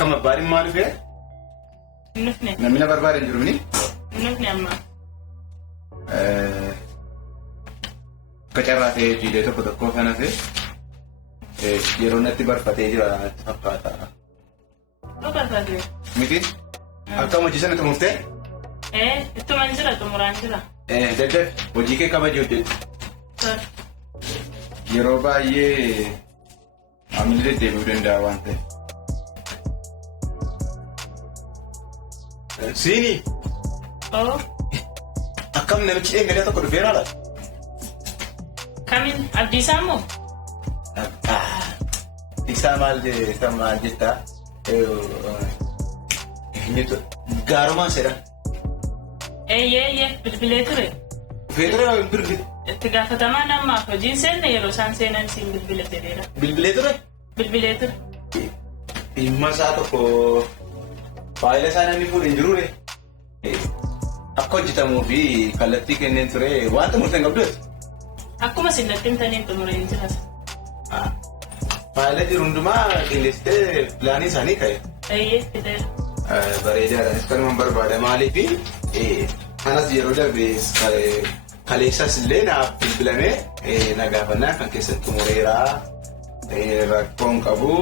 Akkam abbaan maal dhufee? Nufne. Namni na barbaade hin jiru ni? Nufne amma. Qacarraa ta'ee jiidhee tokko kana ta'e yeroo natti barfatee jira natti fakkaata. Barfatee. Miti? Akkam hojii sana xumurtee? Ittumaan jira xumuraan jira. Daddafi hojii kee kabajii hojjetu. Yeroo baay'ee amni deddeebi'uu danda'a waan ta'eef. Siinii. Akkam namichi eegalee tokko dhufeera laata? Kamiin Abdiisaa moo? Isaa maal jettaa? Gaarumaan sedha. Bilbilee ture. Dhufee ture bilbile. Itti gaafatamaan ammaaf hojiin seenne yeroo isaan seenan siin bilbile jedheera. Bilbilee ture? Bilbilee ture. Dhimma isaa tokko faayila isaa namni fuudhin jiruure. Akka hojjetamuu fi kallattii kenneen ture waan xumurte hin qabdu. Akkuma sinatti himtaniin xumureen jiras. Faayila jiru hundumaa qilleessitee pilaanii isaanii ka'e. Fideera. Bareedaadhaanis kanumaan barbaada maaliif kanas yeroo darbe kaleessas illee naaf bilbilamee na gaafannaa kan keessatti xumureeraa rakkoon qabu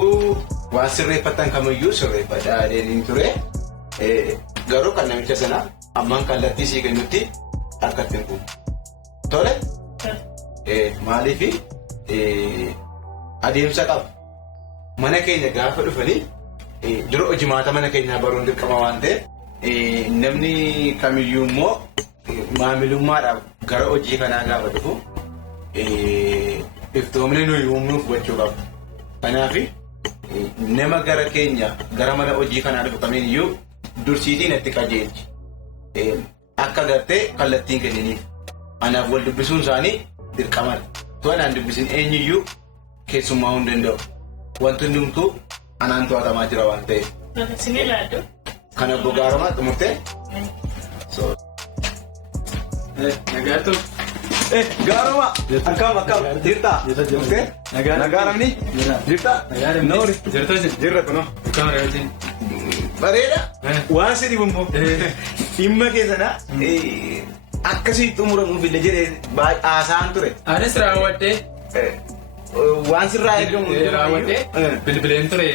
waan sirreeffatan kamiyyuu sirreeffadhaa adeemiin ture garuu kan namicha sana ammaan kallattii sii kennutti harkatti hin kufu. Tole? Maaliif adeemsa qaba. Mana keenya gaafa dhufanii dura hojimaata mana keenyaa baruun dirqama waan ta'eef namni kamiyyuu immoo maamilummaadhaaf gara hojii kanaa gaafa dhufu iftoomni nuyi uumnuuf gochuu qabu. Kanaaf nama gara keenya gara mana hojii kanaa dhufu kamiyyuu dursiitiin itti qajeelchi. Akka gartee kallattiin kenniniif. Anaaf wal dubbisuun isaanii dirqamadha. To'anaan dubbisin eenyuyyuu keessummaa hin danda'u. Wanti hundumtuu anaan to'atamaa jira waan ta'eef. Sinii laaddu. Kana gaarumaa xumurtee? Nagaatu. Gaaruma. Akkam jirtaa? Nagaaramni? Jirtaa? Noori. Jirra kunoo. Bareeda. Waan si dhibu immoo. Dhimma keessana akkasii xumuramuuf illee jedhee haasa'an ture. Anis raawwadhee. Waan sirraa eegamu raawwadhee bilbileen ture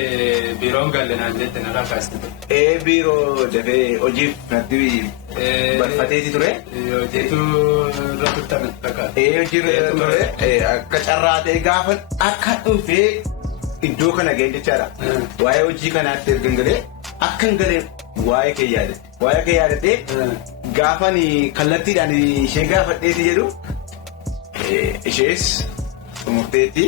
biiroon gallinaan jette na rakkaaste ture. Biiroo dafee hojiif natti barfateeti ture. Hojiitu irra turtame fakkaata. Hojiirra ture akka carraa ta'e gaafa akka dhufee iddoo kana ga'e jechaadha. Waa'ee hojii kanaatti erga hin galee akka hin galee waa'ee kee yaadate. Waa'ee kee yaadatee gaafan kallattiidhaan ishee gaafadheeti jedhu ishees xumurteetti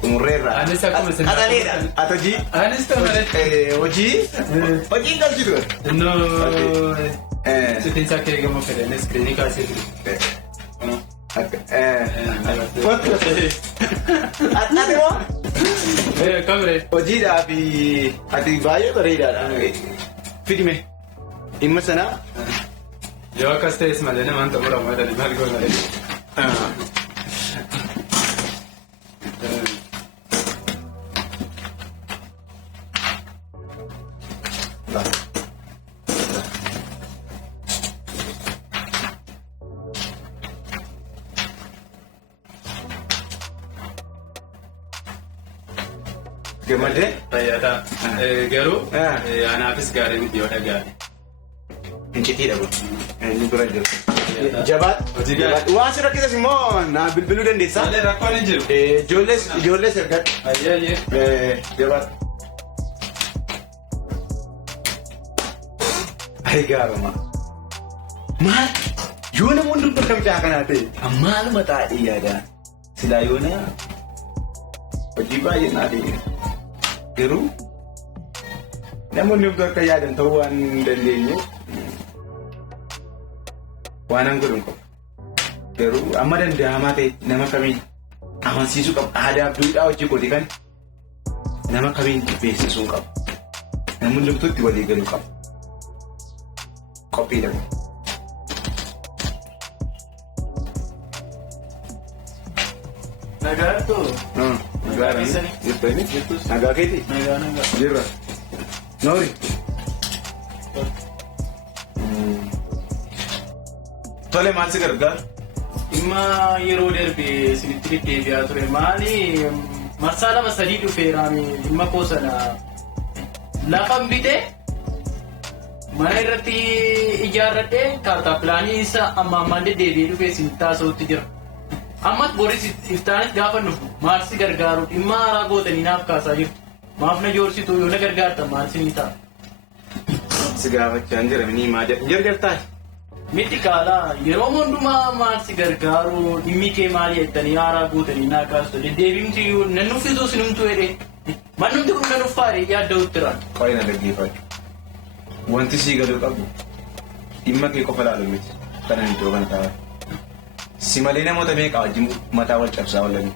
xumurreerra. Anis akkuma isin. Qaxaleedha. Ati hojii. Anis ta'u hojii galchitu. Innoo sitiinsa kee gama fedhan iskiriinii kaasee ture. Ati moo? Kamire. Hojiidhaa fi ati baay'ee bareedaadha. Fidime. Dhimma sanaa. Yoo akkas ta'es malee namaan xumuramu jedhanii maal goona. Gammadee? Fayyadaa. Garuu anaafis gaarii miti yoo dhagaa'e. Inciitiidha kun. Inni bira jiru. Jabaat. Waan si rakkisas immoo naa bilbiluu dandeessaa? Malee rakkoon hin jiru. Ijoollees ergadhu. Jabaat. Ayi gaaruma. Maal? Yoo namoonni dubbii kamchaa kanaa ta'e maaluma taa'ee yaadaan silaa yoona hojii baay'ee naa deebiin. Garuu namoonni dubbii akka yaadan ta'uu waan hin dandeenyeef waan an godhu hin qabu. Garuu amma danda'amaa ta'e nama kamiin amansiisuu qabu. Aadaa fi duudhaa hojii kooti kan nama kamiin beeksisuu qabu. Namoonni dubbiitti walii galuu qabu. Qophiidha. Nagaatu. Nagaafisanii. Jirtanii? Nagaa keeti? Nagaa. Jirra. Noori? Tole maal si gargaaru? Dhimma yeroo darbe isinitti deddeebi'aa ture maali marsaa 2-3 dhufeeraami dhimma koo sana lafan bitee mana irratti ijaarradhee kaartaa pilaanii isa ammaan deddeebi'ee dhufee isin taasisuutti jira. Ammas boris iftaanis gaafa dhufu maal si gargaaru dhimma haaraa gootanii naaf kaasaa jirtu. Maaf na joorsitu yoo na gargaartan maal si ta'a? Si gaafachaa hin jiramini maa jarjartaa? Miti kaalaa yeroo hundumaa maal si gargaaru dhimmi kee maal jettanii haaraa gootanii naa kaastu deddeebiimti nan nuffisuu sinumtu jedhee mannumti kun nan uffaadhe yaadda'utti jira. Qo'ee na dhaggeeffadhu. Wanti sii galuu qabu dhimma kee qofa laalu miti kana hin jiru kan ta'a. Si malee namoota meeqa wajjin mataa wal cabsaa oolanii.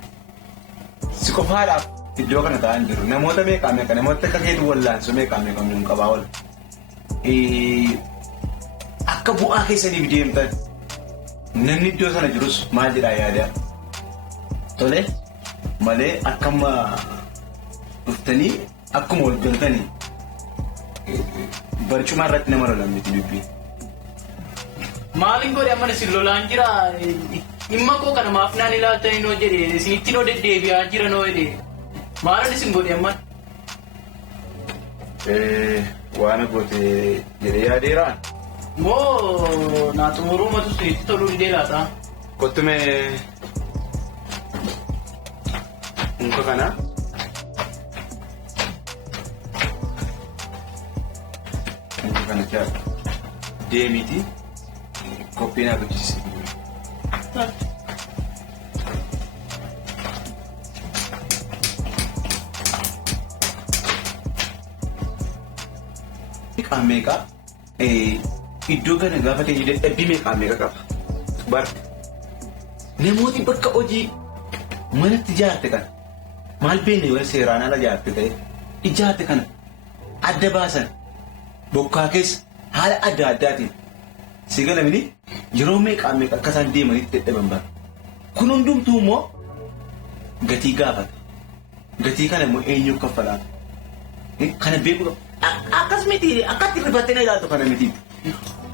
Si qofaadhaaf iddoo kana taa'aa hin jiru. Namoota meeqa namoota akka keetu wallaansu meeqa nuun qabaa oola. Akka bu'aa keessaniif deemtan namni iddoo sana jirus maal jedhaa yaadaa? Tole malee akkama dhuftanii akkuma wal galtanii barcuma irratti nama lolan miti dubbii. Maaliin godhe amma isin lolaan jira dhimma koo kana maaf naan ilaaltanii noo jedhe isinitti noo deddeebi'aa jira noo jedhe maalin isin godhe amma? Waan goote jedhee yaadeeraan? Moo naa xumuruu matu isinitti toluu didee laata? Kottumee muka kana jaala deemiti koppii naa guddisi. Meeqa iddoo kana gaafa ta'e dadhabbii meeqa qaba? Barka namooti bakka hojii manatti ijaarte kana maal beekne yoo seeraan ala ijaarte ta'e ijaarte kana adda baasan bokkaa keessa haala adda addaatiin si galamini yeroo meeqa akka isaan deemanitti dadhaban bara. Kun hundumtuu immoo gatii gaafata. Gatii kana immoo eenyuuf kaffalaa? Kana beekuu qaba. Akkas miti akkatti rifattee na ilaaltu kana miti.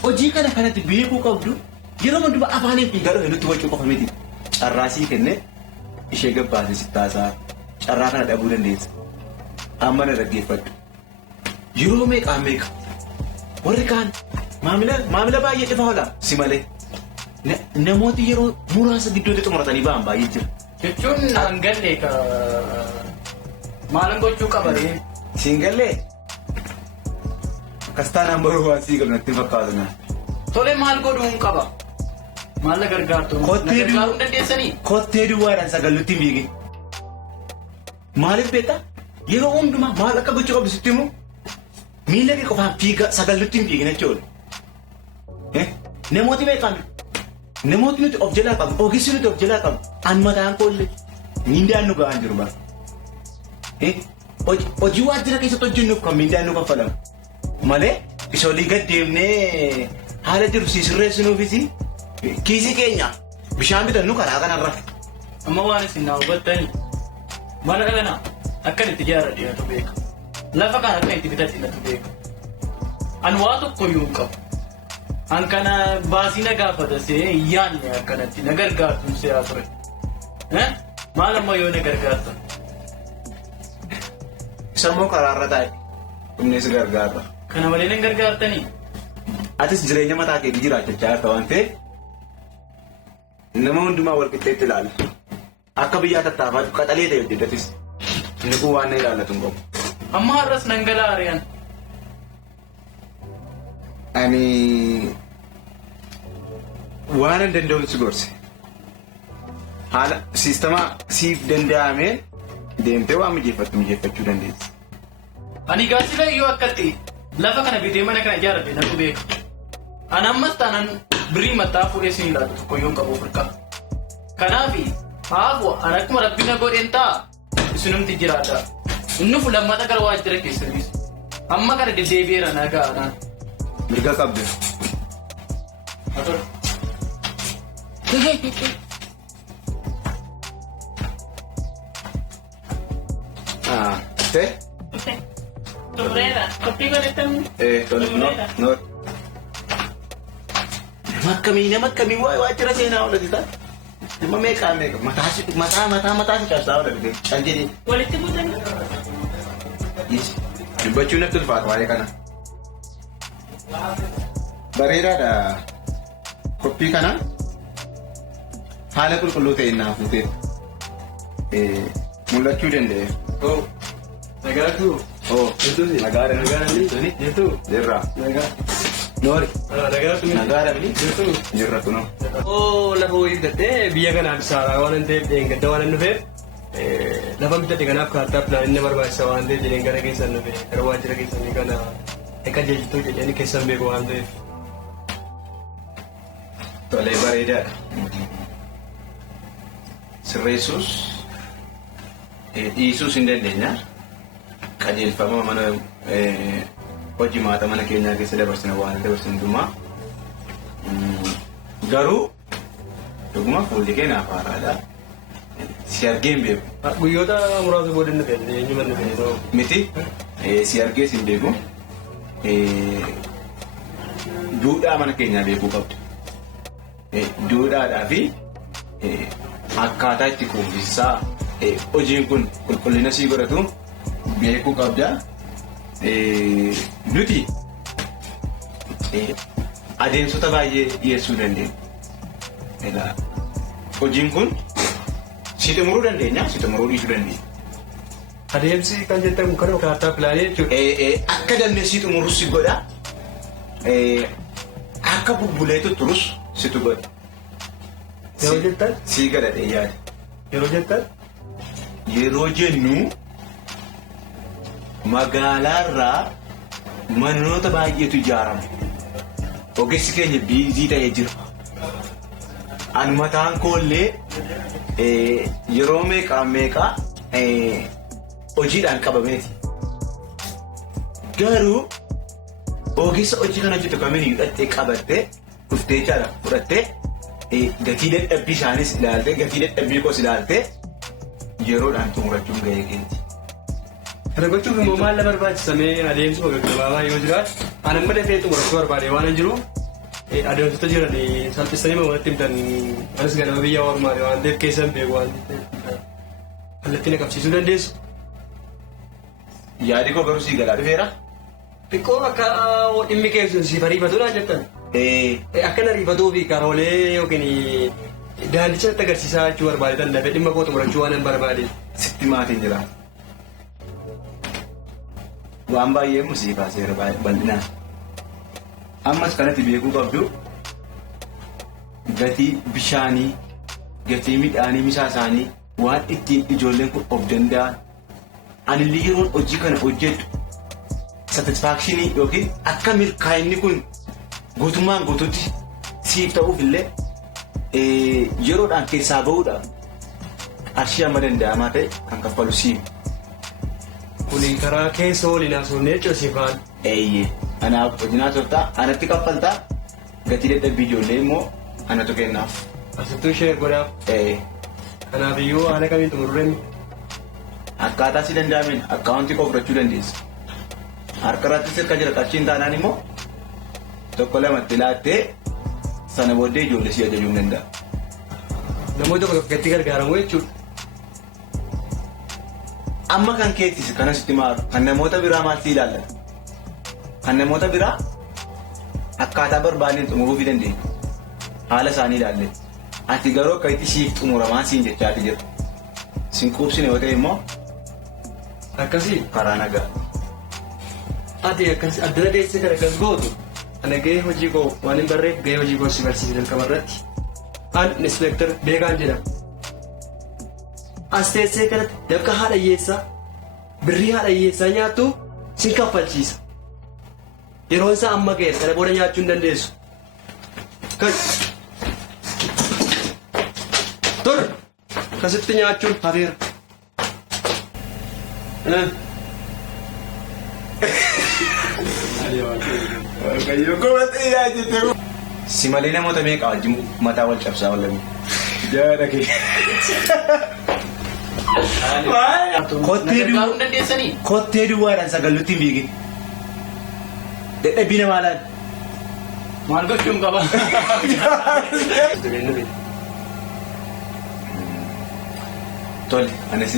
Hojii kana kanatti beekuu qabdu yeroo hundumaa afaaniin dhiigaa nutti wacuu qofa miti. Carraasii kennee ishee gabbaasee si taasaa carraa kana dhabuu dandeessa. Amma na dhaggeeffadhu. Yeroo meeqa warri kaan maamila baay'ee dhifa oola si malee. Namooti yeroo muraasa gidduutti xumuratanii ba'an baay'ee jira. Jechuun naan galle maalan gochuu qaba ree? Siin gallee? Kastaan baruu waan sii galu natti fakkaatu na. Tole maal godhuun qaba? Maal na gargaartu? Gargaaruu dandeessanii? Kottee duwwaadhaan sagallutti hin biigin. Maaliif beektaa? Yeroo hundumaa maal akka gochuu qabdu sitti himu? Miila kee qofaan fiiga sagallutti hin biigin jechuudha. Namooti beekamu. Namooti nuti of jalaa qabu. Ogeessi nuti of jalaa qabu. An mataan koollee miindaan nu ga'aan jiru bara. Hojii waajjira keessatti hojjennuuf kan miindaan nu kaffalamu. Malee isoolii gad deemnee haala jiru sirreessinuufis kiisii keenya bishaan bitannu karaa kanarra. Amma waan isin naa hubattanii mana kana akkanitti ijaarradhe natu beeka. Lafa kana akkanitti bitadhe natu beeka. An waa tokko iyyuu hin qabu. An kana baasii na gaafatasee yaanne akkanatti na gargaartuun seeraa ture. Maal amma yoo na gargaarta? Sammuu karaarra taa'e humnees gargaarra. Kana malee na gargaartanii? Atis jireenya mataa keetii jiraachaa jirta waan ta'eef nama hundumaa wal qixxeetti ilaala. Akka biyyaa tattaafaatu qaxalee ta'e hojjettatis inni kun waan na ilaallatu hin qabu. Amma har'as nan galaa ari'an. Ani waan hin danda'uun si gorse. Haala siistamaa siif danda'ameen deemtee waan mijeeffachuu dandeessa. Ani gaasila iyyuu akkatti lafa kana bitee mana kana ijaarradhe natu beeka. Ani ammas taanaan birrii mataa fuudhee siin ilaalu tokko yoo qabu firqa. Kanaafi haafu ani akkuma rabbina godheen ta'a isinumti jiraata. Inni fulammata gara waajjira keessaniis. Amma kana deddeebi'eera nagaa anaan. Mirga qabde. Dhuftee? Dhufe. Xumureera. Qophii godhatamu. No. Nama akkamii waajjira seenaa oolatitaa? Nama meeqaa mataa si cabsaa oolati can jedhee. Walitti buutanii. Dubbachuun natti ulfaata waa'ee kana. Bareedaadha. Qophii kana haala qulqulluu ta'een naaf fuutee mul'achuu danda'e. Nagaatu. Nagaadha. Jirra. Noori. Nagaadha. Jirra kunoo. Lafa wayii bitatee biyya kanaaf saaraa waan ta'eef dheengadda waan dhufeef lafa bitate kanaaf kaartaa pilaaninni barbaachisa waan ta'eef jedheen gara keessan dhufe gara waajjira keessanii kana qajeelchituu jedhanii keessan beeku waan ta'eef. Tolee bareedaadha. Sirreessuus dhiisuus hin dandeenya. Qajeelfama mana hojii maata mana keenyaa keessa dabarsina waan dabarsinu dhumaa. Garuu dhuguma fuulli kee naaf haaraadha. Si argee hin beeku. Guyyoota muraasa booda inni ta'e eenyuma inni ta'e miti si argee si hin beeku. Duudhaa mana keenyaa beekuu qabdu. Duudhaadhaa fi akkaataa itti quufisaa hojiin kun qulqullina sii godhatu beekuu qabda. Nuti adeemsota baay'ee dhiyeessuu dandeenya. Hojiin kun si xumuruu dandeenya, si xumuruu dhiisuu dandeenya. Adeemsi kan jettan kan kaartaa pilaanii jechuudha. Akka dandeessii xumurus si godha. Akka bubbulee tutturus situ godha. Yeroo jettan? Sii galadhee yaada. Yeroo jettan? Yeroo jennu magaalaarraa manoota baay'eetu ijaarama. Ogeessi keenya biizii ta'ee jira. Ani mataan koollee yeroo meeqaa hojiidhaan qabameeti. Garuu ogeessa hojii kana hojjetu kamiin hidhattee qabattee dhuftee jaala fudhattee gatii dadhabbii isaanis ilaaltee gatii dadhabbii koos ilaaltee yeroodhaan xumurachuun gahee keeti. Kana gochuuf immoo maal la barbaachisamee adeemsuma gaggabaabaa yoo jiraatu ani amma dafee xumurachuu barbaade waan hin jiru adeemsota jiran salphistanii mamatti himtan anis ganama biyya ormaati waan ta'eef keessan beeku waan ta'eef kallattiin qabsiisuu dandeessu. Yaadi koo garuu sii galaa dhufeera. Xiqqoo akka dhimmi keessan siif ariifatuudhaan jettan. Akka na ariifatuu fi karoolee yookiin daandicha natti agarsiisaa jechuu barbaadetan dafee dhimma koo xumurachuu waan hin barbaade. Sitti maatiin jira. Waan baay'ee musiibaa seera bal'inaan. Ammas kanatti beekuu qabdu gatii bishaanii, gatii midhaanii misaasaanii waan ittiin ijoolleen kun of danda'an. Anillee yeroon hojii kana hojjedhu satisfaakshinii yookiin akka milkaa'inni kun guutummaan guutuutti siif ta'uuf illee yeroodhaan keessaa bahuudhaaf qarshii amma danda'amaa ta'e kan kaffalu siif. Kuni karaa keessa waliin haasofnee cosiifaan. Anaaf hojii turtaa anatti kaffaltaa gatii dadhabbii ijoollee immoo anatu kennaaf. Asittuu ishee godhaaf. Kanaaf iyyuu haala kamiin xumurreen. Akkaataa si danda'ameen akkaawuntii koo fudhachuu dandeessa. Harka irrattis akka jira qarshiin taanaan immoo tokko lamatti laattee sana booddee ijoollee si ajajuu danda'a. Namoota tokko tokkotti gargaaramu jechuudha. Amma kan keettis kanasitti maalu kan namoota biraa maal si ilaallata? Kan namoota biraa akkaataa barbaadeen xumuruufii dandeenya. Haala isaanii ilaalle. Ati garuu akka itti siif xumuramaa siin jechaati jira. Sin quubsine yoo ta'e immoo akkasii karaa nagaa. Ati akkas addana deessee kan akkas gootu ana gahee hojii koo waan hin barreef gahee hojii koo si barsiise jalqaba irratti. An inspektar Beekaan jedhama. As teessee kanatti dabqa haadha hiyyeessaa birrii haadha hiyyeessaa nyaattu sin kaffalchiisa. Yeroon isaa amma ga'e sana booda nyaachuu hin dandeessu. Tur akkasitti nyaachuun hafeera. Si malee namoota meeqa wajjin mataa wal cabsaa wal lamu. Jaadha kee. Gargaaruu dandeessanii? Kottee duwwaadhaan sagallutti hin biigin. Dadhabbii namaa laal. Maal gochuun qaba? Tole, anis